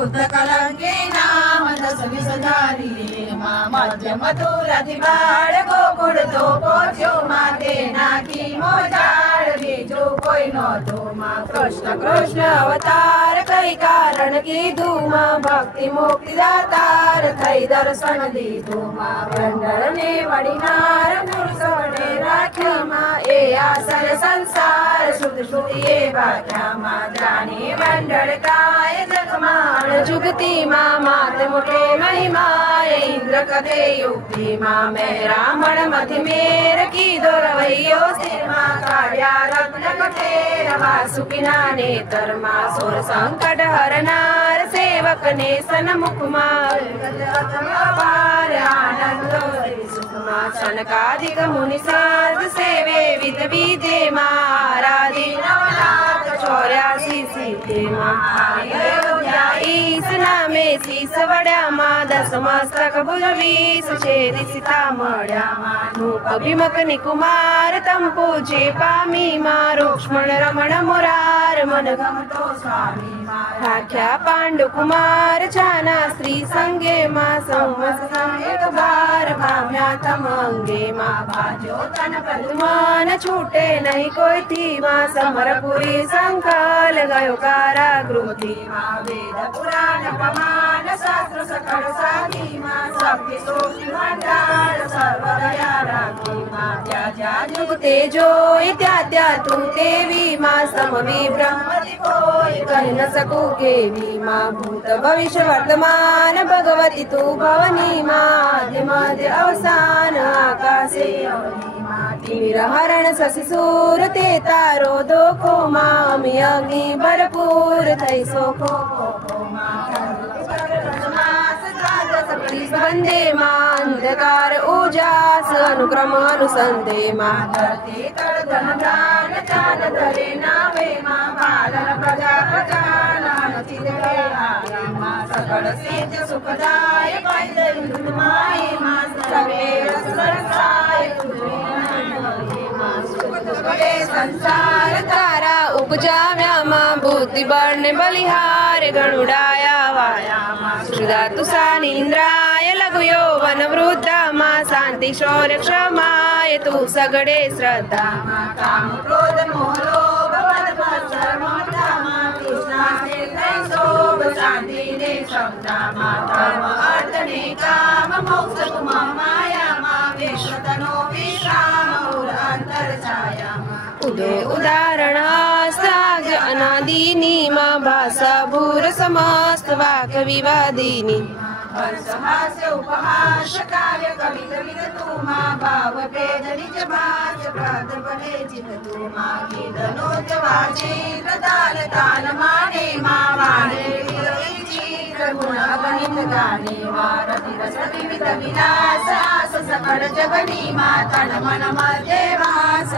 बुद्ध कलंकी नाम दस विष जारी मध्य मथुराથી બાળકો કુડતો પહોંચ્યો માં તેનાથી મોજાળ બીજું કોઈ નહોતું માં કૃષ્ણ કૃષ્ણ અવતાર કઈ કારણ કીધું માં ભક્તિ મુક્તિ દાતાર થઈ દર્શન દીધું માં બંદરને વડીનાર પુરુષોને રાખ્યા માં એ આસર સંસાર શુદ્ધ શ્રુતિએ વાગ્યા માં જાણી મંડળ કાય જગમાણ जुगती माँ मात मुखे महिमा इंद्र कदे युक्ति माँ मैं रावण मध्य मेर की दोरवैयो स्थिर माँ काव्या रत्न कठेर वासुकिना नेतर माँ सुर संकट हरनार सेवक ने सन्मुख माँ आनंद सुख माँ सनकादिक मुनि साध सेवे विद विदे माँ आराधि नवनाथ 84 सीते माँ ईस नामे शीस वड्या माँ दस मस्तक भुज 20 छेदी सीता मळ्या माँ धूप भीमकनि कुमार तम पूजे पामी माँ रुक्ष्मण रमण मुरार मन गमतो स्वामी माँ राख्या पांडु कुमार छाना स्त्री संगे माँ संवत्सर एक बार भाम्या तम अंगे माँ बाजो तन पद्मान छूटे नहीं कोई थी माँ समरपुरी संकाल गयो कारागृह माँ वेद पुराण प्रमाण शास्त्र सकल साधी माँ सबके सोची भंडार सर्वदया राखी माँ त्या जुगते जोई त्या तू देवी माँ समवी ब्रह्मति कोई कह न सकू केवी माँ भूत भविष्य वर्तमान भगवती तू भवनी माँ आदि मध्य अवसान आकाशे अवनी माँ तीर हरण शशि सूर ते तारो दोखो माँ अमी अग्नि भरपूर थई सोखो वंदे माँ अंधकार उजास अनुक्रम अनुसंधे माँ धरती तल धन दान चान धरे नावे माँ पालन प्रजा प्रजान चिदे आये माँ सकल सिद्ध सुखदाय पैदल माई माँ सर्वे रसरसाय संसार तारा उपजाव्या माँ बुद्धि बळने बलिहार गणुडाया वाया माँ श्रुदा तुसानींद्राय लघु यौवन वृद्धा माँ शांति शौर्य क्षमाय तू सगळे श्रद्धा माँ काम क्रोध मोह लोभ मद मत्सर ममता माँ तृष्णा से शोभ शांति ने क्षमता माँ धर्म अर्थ ने काम मोक्ष तुम माया माँ विश्व तनो विश्राम और अंतर छाया उदय उदाहरण हस्ताज अनादिनी माँ भाषा भूर समस्त वाक विवादिनी हास्य उपहास काव्य कवित विद तू माँ भाव भेद निज भाष प्रात बने जित तू माँ गीत नोत वाचे ताल ताल माने माँ वाणे गुण गणित गाने माँ रति रस विविध विलास सकल जगनी माँ तन मन मध्य वास